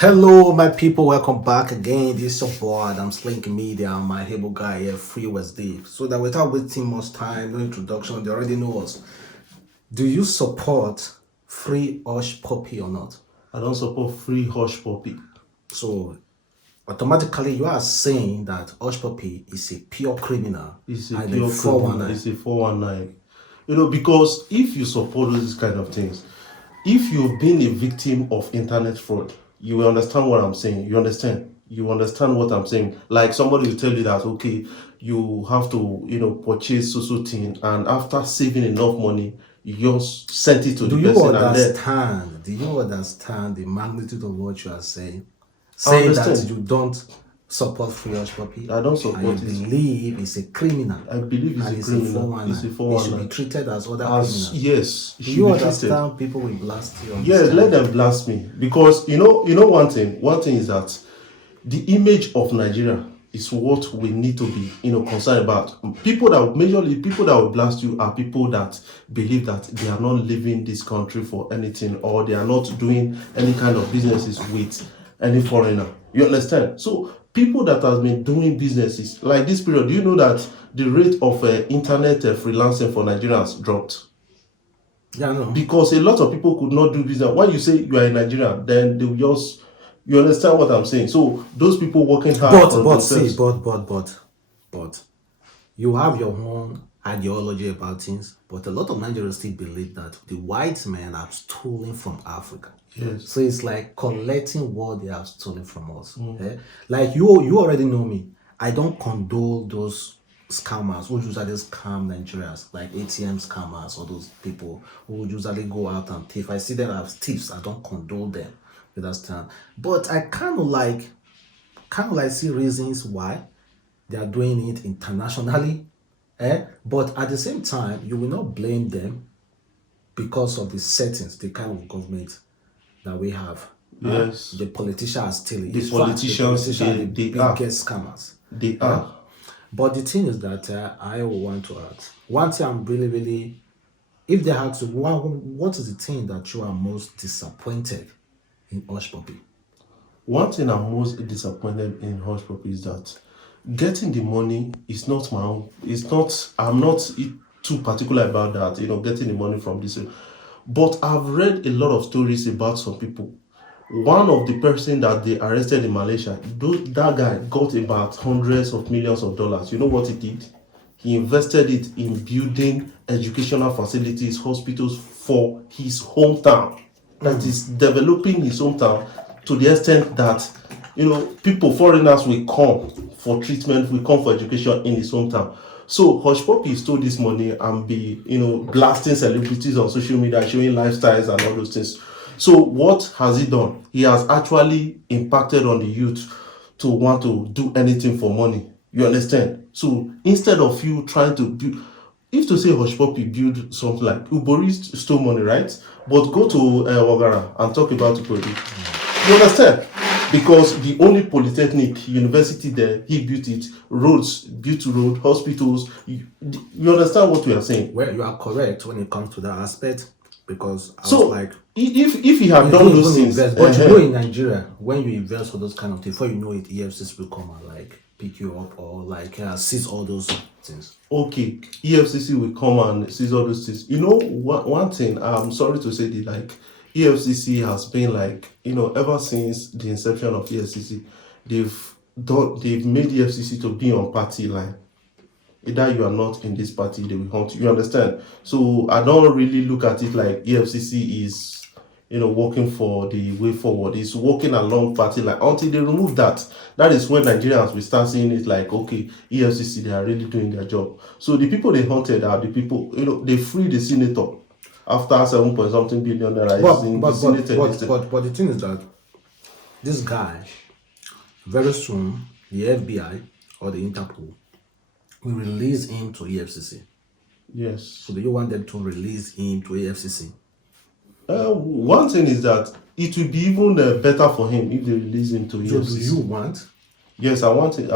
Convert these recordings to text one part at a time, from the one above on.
Hello, my people. Welcome back again. This is your boy Adamslink Media. I'm my able guy here, Free West Dave. So that without wasting much time, no introduction, they already know us. Do you support free Hushpuppi or not? I don't support free Hushpuppi. So automatically, you are saying that Hushpuppi is a pure criminal. It's a and pure criminal. 419. It's a 419. Because if you support these kind of things, if you've been a victim of internet fraud, you will understand what I'm saying. You understand? You understand what I'm saying. Like somebody will tell you that, okay, you have to, purchase so thing, and after saving enough money, you just sent it to Do the you person and then understand? Do you understand the magnitude of what you are saying? I Say that understand. you don't support free Hushpuppi. I don't support and you believe it's a criminal. I believe it's and a it's criminal. a 419. It's a It should 419. be treated as other As criminals. yes, it Do should you be treated. understand people will blast you on Yes, this let time? them blast me, because you know one thing. One thing is that the image of Nigeria is what we need to be concerned about. People that majorly people that will blast you are people that believe that they are not leaving this country for anything, or they are not doing any kind of businesses with any foreigner. You understand? So people that have been doing businesses like this period, do you know that the rate of internet freelancing for Nigerians dropped? Yeah, no. Because a lot of people could not do business. When you say you are in Nigeria, then they will just, you understand what I'm saying. So those people working hard for themselves. But you have your own ideology about things, but a lot of Nigerians still believe that the white men have stolen from Africa. Yes. So it's like collecting what they have stolen from us. Eh? Like you already know me. I don't condole those scammers who usually scam Nigerians, like ATM scammers or those people who usually go out and thief. I see them as thieves. I don't condole them. You understand? But I kind of like see reasons why they are doing it internationally. But at the same time, you will not blame them because of the settings, the kind of government that we have. Yes. The politicians are stealing. The In fact, politicians, the politicians are the they are. biggest scammers. They are. But the thing is that I will want to add one thing. I'm really, really, if they had to, what is the thing that you are most disappointed in Hushpuppi? One thing I'm most disappointed in Hushpuppi is that getting the money is not my own. It's not. I'm not too particular about that. Getting the money from this. But I've read a lot of stories about some people. One of the person that they arrested in Malaysia, that guy got about hundreds of millions of dollars. You know what he did? He invested it in building educational facilities, hospitals for his hometown. That is developing his hometown to the extent that people, foreigners will come for treatment, will come for education in his hometown. So Hushpuppi stole this money and be blasting celebrities on social media, showing lifestyles and all those things. So what has he done? He has actually impacted on the youth to want to do anything for money. You understand? So instead of you trying to build, if to say Hushpuppi build something like Ubori stole money, right? But go to Wagara and talk about Ubori. You understand? Because the only polytechnic university there, he built it, roads, built road, hospitals. You understand what we are saying? Well, you are correct when it comes to that aspect, because I So was like, if he had you done don't those even things, invest. But you know, in Nigeria, when you invest for those kind of things, before you know it, EFCC will come and like pick you up or like seize all those things. okay, EFCC will come and seize all those things. One thing, I'm sorry to say, that like EFCC has been like, ever since the inception of EFCC, they've made EFCC to be on party line. Either you are not in this party, they will hunt you. You understand? So I don't really look at it like EFCC is working for the way forward. It's working along party line until they remove that. That is when Nigerians will start seeing it like, okay, EFCC, they are really doing their job. So the people they hunted are the people, they freed the senator after 7 point something billion naira. But the thing is that this guy, very soon, the FBI or the Interpol will release him to EFCC. Yes. So do you want them to release him to EFCC? One thing is that it will be even better for him if they release him to So EFCC. do you want? Yes, I want him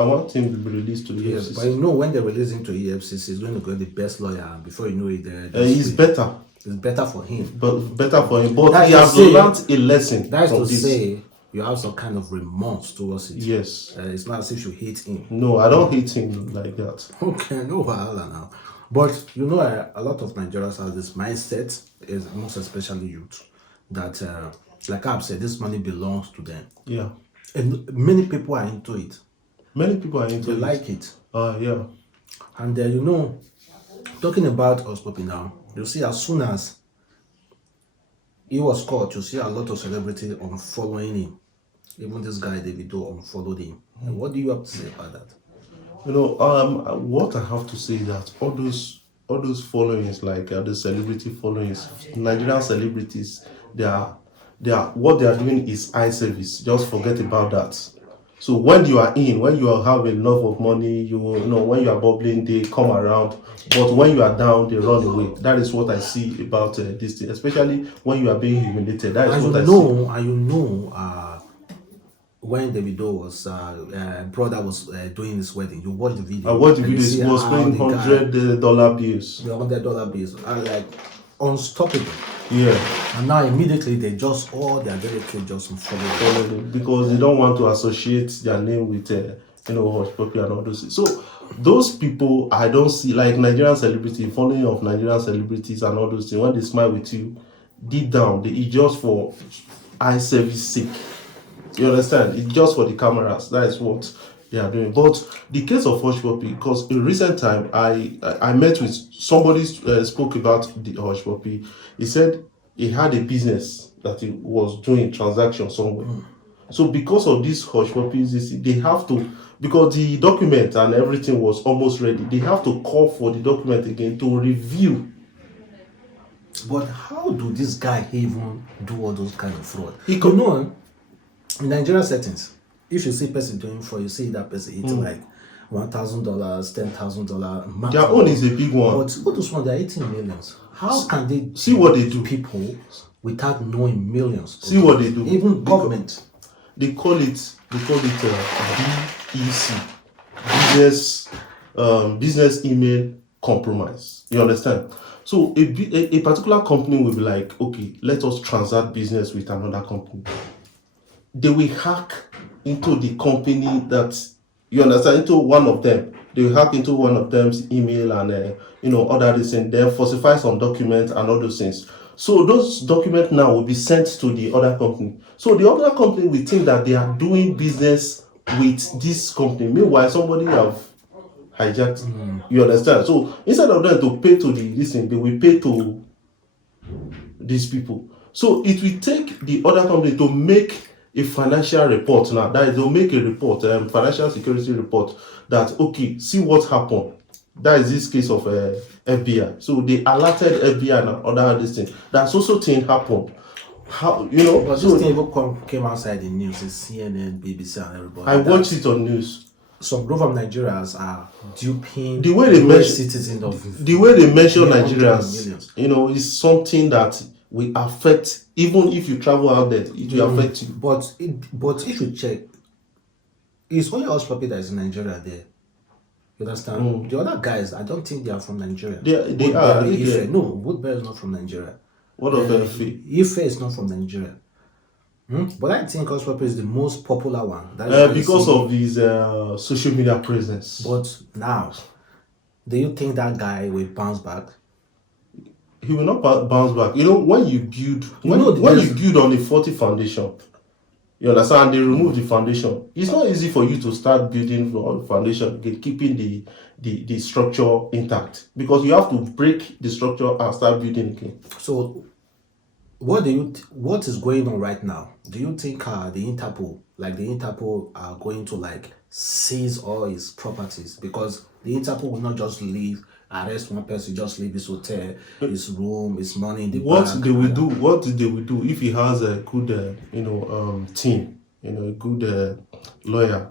to be released to Yes, EFCC. but you know when they release him to EFCC, he's going to get the best lawyer. And before you know it, He's better. It's better for him. But better for him. But That's he to has say- learned a lesson That is from to this. say, you have some kind of remorse towards it. Yes. It's not as if you hate him. No, I don't hate him like that. Okay, no wahala now. But you know, a lot of Nigerians have this mindset, is most especially youth, that like I've said, this money belongs to them. Yeah. And many people are into it. Many people are into They it. like it. Yeah. And you know, talking about Hushpuppi now, you see, as soon as he was caught, you see a lot of celebrities unfollowing him. Even this guy Davido unfollowed him. And what do you have to say about that? You know, what I have to say is that all those followings, like the celebrity followings, Nigerian celebrities, they are what they are doing is eye service. Just forget about that. So when you are have enough of money, you know, when you are bubbling, they come around. But when you are down, they run away. That is what I see about this thing, especially when you are being humiliated. That is And what I see. you know, when Davido was brother was doing his wedding, you watch the video. I watched the and you videos. see He was how paying the guy- $100 bills. the $100 bills are like unstoppable. Yeah. And now immediately they just all their relatives just follow. Because they don't want to associate their name with Hushpuppi and all those things. So those people, I don't see, like Nigerian celebrity, following of Nigerian celebrities and all those things, when they smile with you, deep down they eat just for eye service sake. You understand? It's just for the cameras. That is what they are doing. But the case of Hushpuppi, because in recent time I met with somebody, spoke about the Hushpuppi. He said he had a business that he was doing transaction somewhere. So because of this Hushpuppi, they have to, because the document and everything was almost ready, they have to call for the document again to review. But how do this guy even do all those kind of fraud? He You could know, in Nigerian settings, if you see person doing fraud, you see that person eating like $1,000, $10,000. Their own is a big one. But all those ones, they're eating millions. How can they See what they do. people without knowing millions? See what they do. Even government. They call it BEC, business email compromise. You understand? So a particular company will be like, okay, let us transact business with another company. They will hack into the company that, you understand, into one of them. They will hack into one of them's email and other things, and then falsify some documents and all those things. So those documents now will be sent to the other company. So the other company will think that they are doing business with this company. Meanwhile, somebody have hijacked. You understand? So instead of them to pay to this thing, they will pay to these people. So it will take the other company to make a financial report now. That is, they'll make a report, financial security report, that okay, see what happened. That is this case of FBI. So they alerted FBI and other this thing. That's also thing happened. How But so this thing even came outside the news, it's CNN, BBC, and everybody. I watched it on news. Some group of Nigerians are duping The way they US mention citizens of the way they mention millions, Nigerians, millions. is something that will affect, even if you travel out there, it will affect you. But if you check, it's only Hushpuppi that is in Nigeria there. You understand? The other guys, I don't think they are from Nigeria. They are. Ife. No, Woodbury is not from Nigeria. What of Ife? Ife is not from Nigeria. But I think Hushpuppi is the most popular one. That because of his social media presence. But now, do you think that guy will bounce back? He will not bounce back. When you build, when you build on a faulty foundation, you understand, they remove the foundation. It's not easy for you to start building on the foundation again, keeping the structure intact, because you have to break the structure and start building again. So, what is going on right now? Do you think the Interpol are going to seize all his properties? Because the Interpol will not just arrest one person, just leave his hotel, his room, his money in the bank. What they will do if he has a good team, a good lawyer.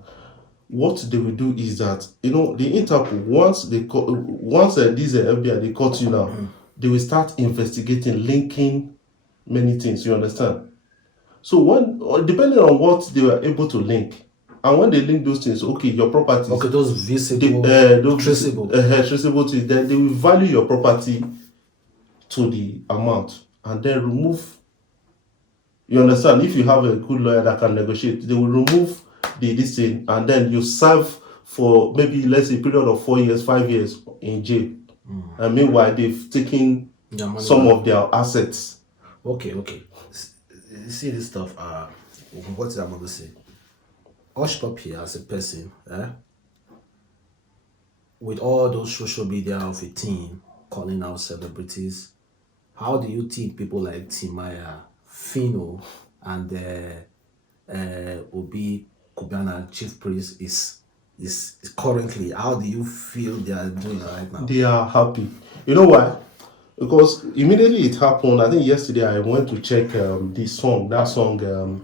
What they will do is that the Interpol, once these FBI they caught you now, they will start investigating, linking many things. You understand? So depending on what they were able to link, and when they link those things, okay, your property, okay, those visible, traceable things, then they will value your property to the amount, and then remove You understand? If you have a good lawyer that can negotiate, they will remove this thing, and then you serve for maybe, let's say, a period of 4 years, 5 years in jail. And meanwhile, they've taken some of their assets. Okay. See this stuff. What is I'm going to say? Hushpuppi as a person, with all those social media of a team calling out celebrities, how do you think people like Timaya, Phyno, and Obi Kubana, Chief Priest, is currently? How do you feel they are doing right now? They are happy. You know why? Because immediately it happened. I think yesterday I went to check the song,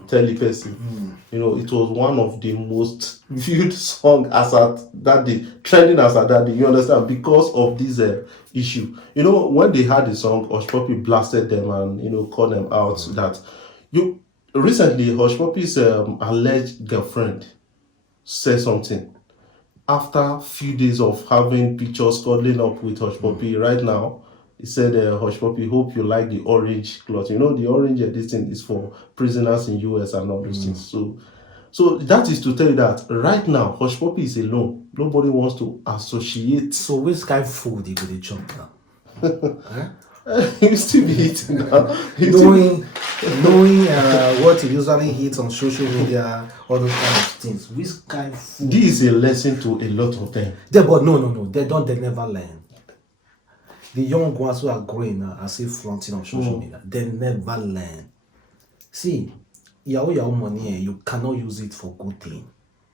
Telepathy. You know, it was one of the most viewed song as at that day, trending as at that day. You understand? Because of this issue. You know, when they had the song, Hushpuppi blasted them and, you know, called them out that recently Hushpuppi's alleged girlfriend said something after a few days of having pictures cuddling up with Hushpuppi. Right now, he said, Hushpuppi, hope you like the orange cloth. You know, the orange this thing is for prisoners in US and all those things. So that is to tell you that right now, Hushpuppi is alone. Nobody wants to associate. So which kind of food you could chop now? You still be eating now. knowing what he usually eats on social media, all those kind of things. Which kind of food? This is a lesson to a lot of them. But no. They never learn. The young ones who are growing now are still flaunting on social media. They never learn. See, your money, you cannot use it for good thing.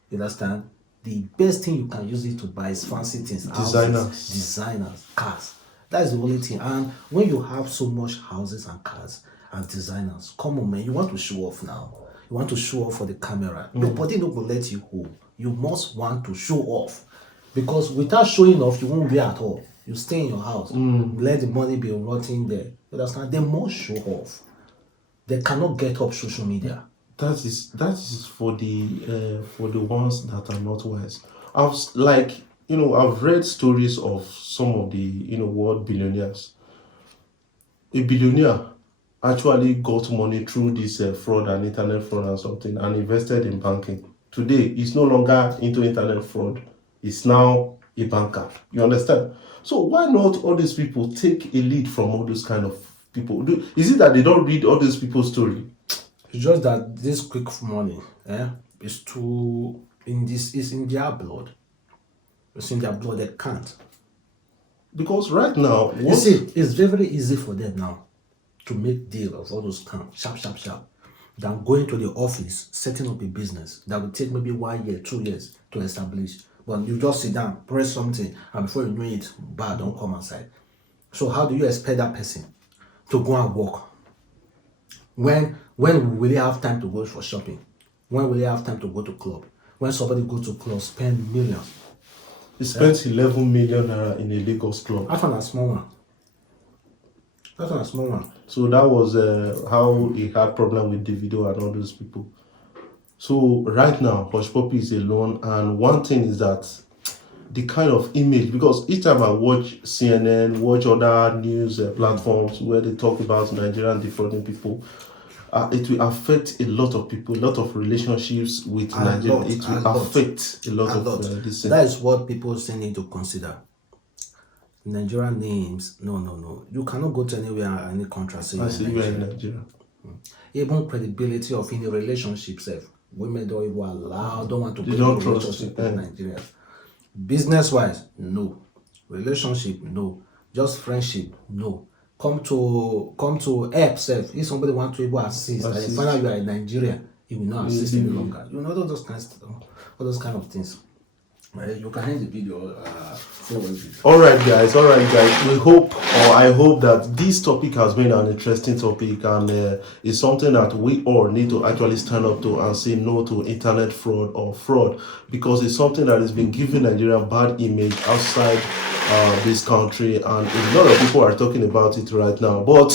You understand? The best thing you can use it to buy is fancy things. Designers, cars. That's the only thing. And when you have so much houses and cars and designers, come on, man, you want to show off now. You want to show off for the camera. Your body not going to let you go. You must want to show off. Because without showing off, you won't be at all. You stay in your house. Let the money be rotting there. You understand? They must show off. They cannot get up social media. That is for the ones that are not wise. I've read stories of some of the world billionaires. A billionaire actually got money through this fraud and internet fraud and something, and invested in banking. Today, he's no longer into internet fraud. He's now a banker. You understand? So why not all these people take a lead from all those kind of people? Is it that they don't read all these people's story? It's just that this quick money is in their blood. It's in their blood. They can't. Because right now, you see, it's very, very easy for them now to make deal of all those sharp, than going to the office, setting up a business that will take maybe 1 year, 2 years to establish. But you just sit down, press something, and before you know it, bad, don't come outside. So how do you expect that person to go and work? When will they have time to go for shopping? When will they have time to go to club? When somebody go to club, spend millions. He spent 11 million naira in a Lagos club. That's not a small one. So that was how he had problem with Davido and all those people. So right now, Hushpuppi is alone, and one thing is that the kind of image, because each time I watch CNN, watch other news platforms where they talk about Nigerian defrauding people, it will affect a lot of people, a lot of relationships with Nigeria. It will affect a lot of this. That is what people still need to consider. Nigerian names, no. You cannot go to anywhere, any country. I see you are in Nigeria. Even credibility of any relationship, women don't even allow, don't want to be in a relationship in Nigeria. Business-wise, no. Relationship, no. Just friendship, no. Come to help self. If somebody want to even assist, and you find out you are in Nigeria, he will not assist any longer. You know all those kind of things. You can end the video. All right, guys. We hope, or I hope, that this topic has been an interesting topic, and it's something that we all need to actually stand up to and say no to internet fraud or fraud, because it's something that has been giving Nigeria bad image outside this country, and a lot of people are talking about it right now. But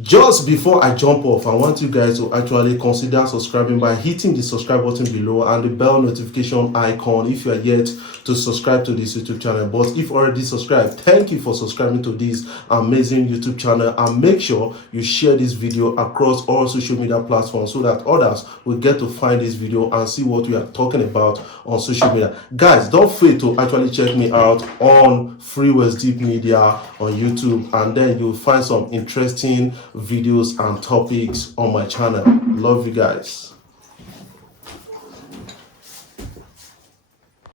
Just before I jump off, I want you guys to actually consider subscribing by hitting the subscribe button below and the bell notification icon if you are yet to subscribe to this YouTube channel. But if already subscribed, thank you for subscribing to this amazing YouTube channel, and make sure you share this video across all social media platforms so that others will get to find this video and see what we are talking about on social media. Guys, don't fail to actually check me out on Freeways Deep Media on YouTube, and then you'll find some interesting videos and topics on my channel. Love you guys.